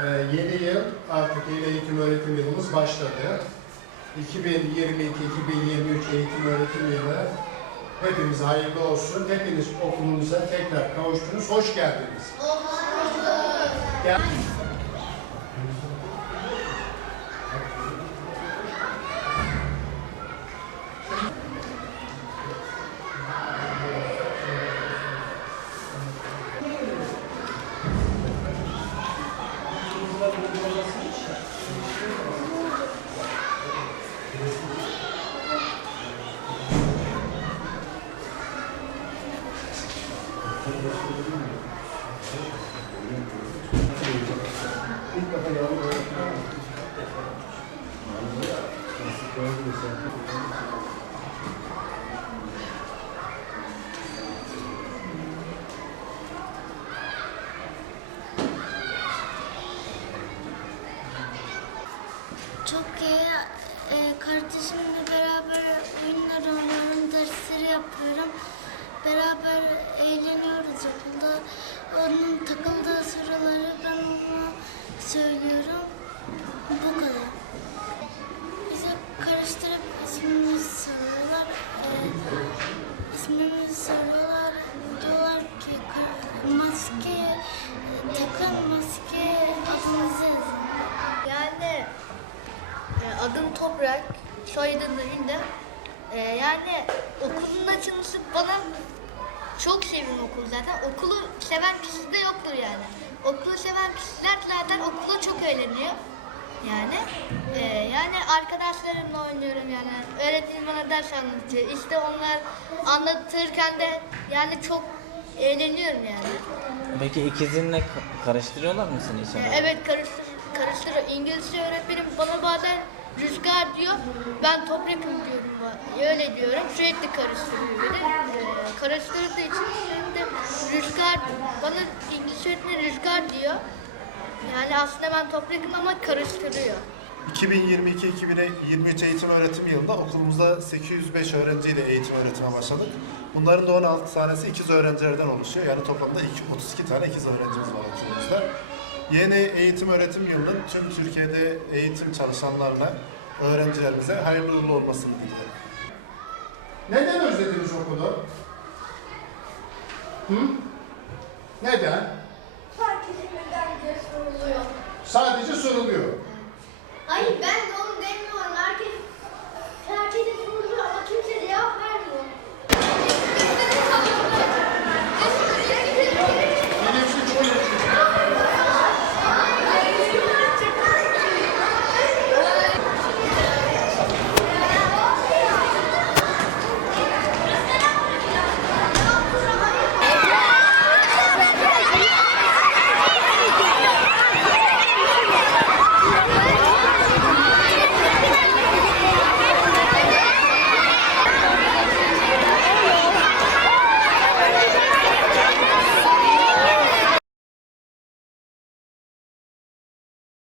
Ee, yeni yıl artık yeni eğitim öğretim yılımız başladı. 2022-2023 eğitim öğretim yılı hepimize hayırlı olsun. Hepiniz okulumuza tekrar kavuştunuz. Hoş geldiniz. Gel. Çok iyi. Ee, kardeşimle beraber adım Toprak, soyadım da Ünlü. E, yani okulun açılması bana çok seviyorum okulu zaten. Okulu seven kişi de yoktur yani. Okulu seven kişiler zaten okulda çok eğleniyor. Yani e, yani arkadaşlarımla oynuyorum yani. Öğretmenim bana ders anlatıyor. İşte onlar anlatırken de yani çok eğleniyorum yani. Peki ikizinle ka- karıştırıyorlar mı seni E, inşallah? Evet karıştır, karıştırıyor. İngilizce öğretmenim bana bazen rüzgar diyor. Ben toprakım diyorum. Öyle diyorum. Sürekli karıştırıyor beni. E, karıştırdığı için de rüzgar, bana İngilizce öğretmeni rüzgar diyor. Yani aslında ben toprakım ama karıştırıyor. 2022-2023 eğitim öğretim yılında okulumuzda 805 öğrenciyle eğitim öğretime başladık. Bunların da 16 tanesi ikiz öğrencilerden oluşuyor. Yani toplamda iki- 32 tane ikiz öğrencimiz var okulumuzda. Yeni eğitim öğretim yılının tüm Türkiye'de eğitim çalışanlarına, öğrencilerimize hayırlı uğurlu olmasını diliyorum. Neden özlediniz okulu? Hı? Neden? Fark edilmeden diye soruluyor. Sadece soruluyor. Hayır ben